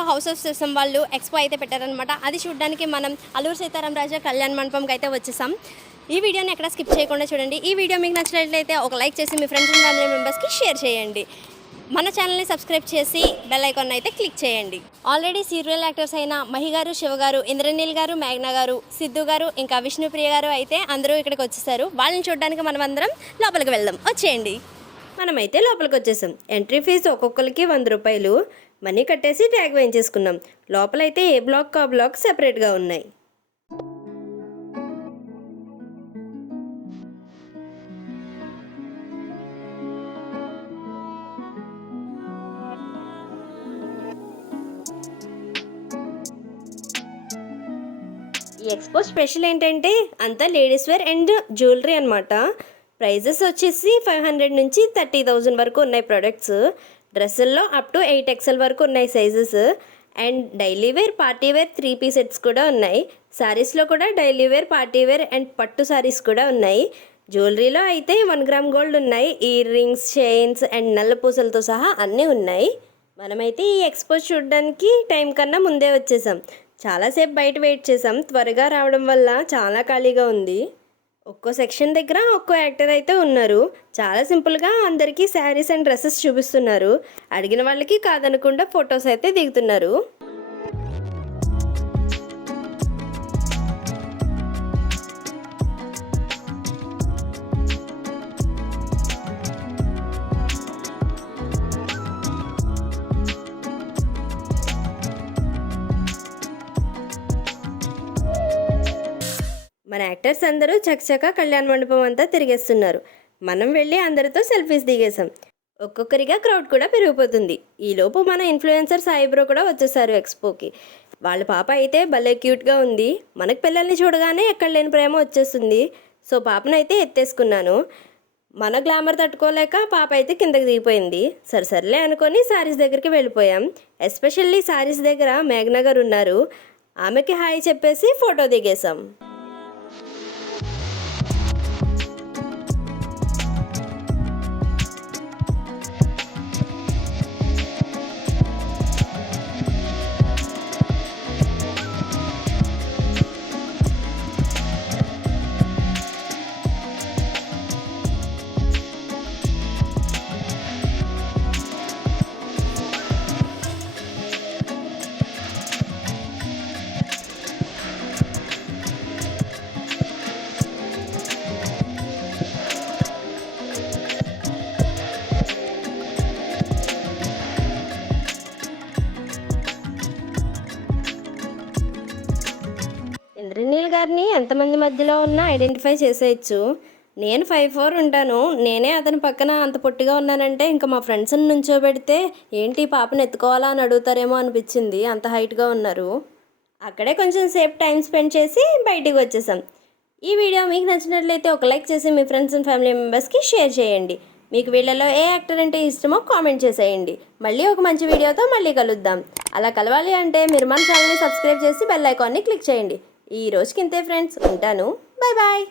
లో house of system వాళ్ళు expo అయితే పెట్టారనమాట. అది చూడడానికి మనం అల్లూరు సీతారాం రాజా కళ్యాణ మండపంకి అయితే వచ్చేసాం. ఈ వీడియోని ఎక్కడ స్కిప్ చేయకుండా చూడండి. ఈ వీడియో మీకు నచ్చినట్లయితే ఒక లైక్ చేసి మీ ఫ్రెండ్స్ అండ్ ఫ్యామిలీ మెంబర్స్కి షేర్ చేయండి. మన ఛానల్ని సబ్స్క్రైబ్ చేసి బెల్ ఐకాన్ అయితే క్లిక్ చేయండి. ఆల్రెడీ సీరియల్ యాక్టర్స్ అయిన మహి గారు, శివ గారు, ఇంద్రనీల్ గారు, మేఘ్నా గారు, సిద్ధు గారు, ఇంకా విష్ణుప్రియ గారు అయితే అందరూ ఇక్కడికి వచ్చేసారు. వాళ్ళని చూడడానికి మనం అందరం లోపలికి వెళ్దాం. వచ్చేయండి. మనమైతే లోపలికి వచ్చేసాం. ఎంట్రీ ఫీజు ఒక్కొక్కరికి 100 రూపాయలు. మనీ కట్టేసి ట్యాగ్ వేయించేసుకున్నాం. లోపలైతే ఏ బ్లాక్ ఆ బ్లాక్ సెపరేట్గా ఉన్నాయి. ఈ ఎక్స్పో స్పెషల్ ఏంటంటే అంతా లేడీస్ వేర్ అండ్ జ్యువెలరీ అనమాట. ప్రైజెస్ వచ్చేసి 500 నుంచి 30,000 వరకు ఉన్నాయి ప్రొడక్ట్స్. డ్రెస్సుల్లో అప్ టు 8XL వరకు ఉన్నాయి sizes. And daily wear, party wear 3 piece sets కూడా ఉన్నాయి. శారీస్లో కూడా daily wear, party wear and పట్టు శారీస్ కూడా ఉన్నాయి. జ్యువెలరీలో అయితే 1 గ్రామ్ గోల్డ్ ఉన్నాయి. ఇయర్ రింగ్స్, చైన్స్ అండ్ నల్ల పూసలతో సహా అన్నీ ఉన్నాయి. మనమైతే ఈ ఎక్స్పో చూడడానికి టైం కన్నా ముందే వచ్చేసాం. చాలాసేపు బయట వెయిట్ చేసాం. త్వరగా రావడం వల్ల చాలా ఖాళీగా ఉంది. ఒక్కో సెక్షన్ దగ్గర ఒక్కో యాక్టర్ అయితే ఉన్నారు. చాలా సింపుల్గా అందరికీ శారీస్ అండ్ డ్రెస్సెస్ చూపిస్తున్నారు. అడిగిన వాళ్ళకి కాదనకుండా ఫొటోస్ అయితే దిగుతున్నారు. మన యాక్టర్స్ అందరూ చకచకా కళ్యాణ మండపం అంతా తిరిగేస్తున్నారు. మనం వెళ్ళి అందరితో సెల్ఫీస్ దిగేసాం. ఒక్కొక్కరిగా క్రౌడ్ కూడా పెరిగిపోతుంది. ఈలోపు మన ఇన్ఫ్లుయెన్సర్ సాయిబ్రో కూడా వచ్చేసారు ఎక్స్పోకి. వాళ్ళ పాప అయితే భలే క్యూట్గా ఉంది. మనకు పిల్లల్ని చూడగానే ఎక్కడ లేని ప్రేమ వచ్చేస్తుంది. సో పాపను అయితే ఎత్తేసుకున్నాను. మన గ్లామర్ తట్టుకోలేక పాప అయితే కిందకి దిగిపోయింది. సరిసర్లే అనుకొని శారీస్ దగ్గరికి వెళ్ళిపోయాం. ఎస్పెషల్లీ శారీస్ దగ్గర మేఘ్నా గారు ఉన్నారు. ఆమెకి హాయ్ చెప్పేసి ఫోటో దిగేసాం. ఇంద్రనీల్ గారిని ఎంతమంది మధ్యలో ఉన్నా ఐడెంటిఫై చేసేయచ్చు. నేను 5'4" ఉంటాను. నేనే అతని పక్కన అంత పొట్టిగా ఉన్నానంటే ఇంకా మా ఫ్రెండ్స్ని నుంచోబెడితే ఏంటి పాపను ఎత్తుకోవాలా అని అడుగుతారేమో అనిపించింది. అంత హైట్గా ఉన్నారు. అక్కడే కొంచెం సేపు టైం స్పెండ్ చేసి బయటికి వచ్చేసాం. ఈ వీడియో మీకు నచ్చినట్లయితే ఒక లైక్ చేసి మీ ఫ్రెండ్స్ అండ్ ఫ్యామిలీ మెంబర్స్కి షేర్ చేయండి. మీకు వీళ్ళలో ఏ యాక్టర్ అంటే ఇష్టమో కామెంట్ చేసేయండి. మళ్ళీ ఒక మంచి వీడియోతో మళ్ళీ కలుద్దాం. అలా కలవాలి అంటే మీరు మన ఛానల్ని సబ్స్క్రైబ్ చేసి బెల్ ఐకాన్ని క్లిక్ చేయండి. ఈ రోజుకి ఇంతే ఫ్రెండ్స్, ఉంటాను. Bye bye.